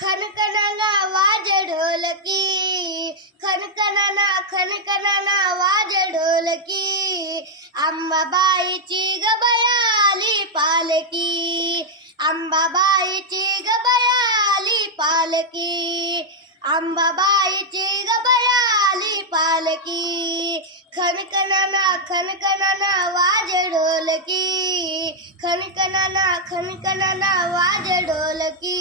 खनकनाना आवाज ढोलकी खनकनाना खनकनाना वाज ढोलकी अंबाबाईची गबयाली पालकी अंबाबाईची गबयाली पालकी अंबाबाईची गबयाली पालकी खनकनाना खनकनाना वाज ढोलकी खनकनाना खनकनाना आवाज ढोलकी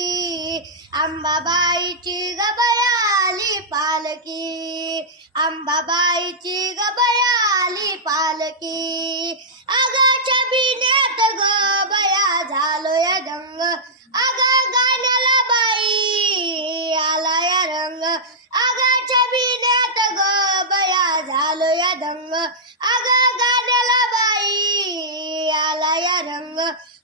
आंबाबाईची गबयाली पालकी आंबाबाईची गबयाली पालकी आगाच्या बिण्यात गबया झालो या रंग आगा गाण्याला बाई आला या रंग. आगाच्या बिण्यात गबया झालो या दंग. आगा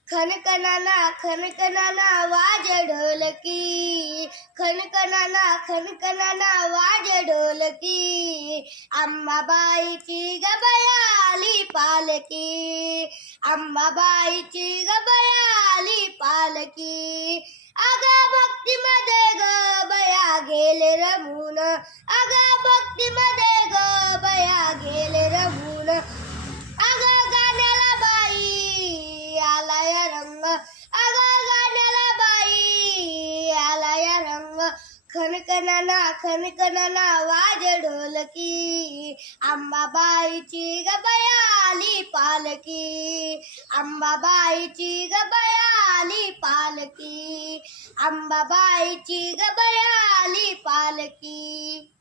खनकनाना खनकनाना वाजे ढोलकी खनकनाना खनकनाना वाजे ढोलकी अंबाबाईची गबयाली पालकी अंबाबाईची गबयाली पालकी अग भक्तीमध्ये गबया गेले रमून. अग भक्तीमध्ये खनकनाना खनकनाना वाज ढोलकी. अंबाबाईची गबयाली पालकी अंबाबाईची गबयाली पालकी अंबाबाईची गबयाली पालकी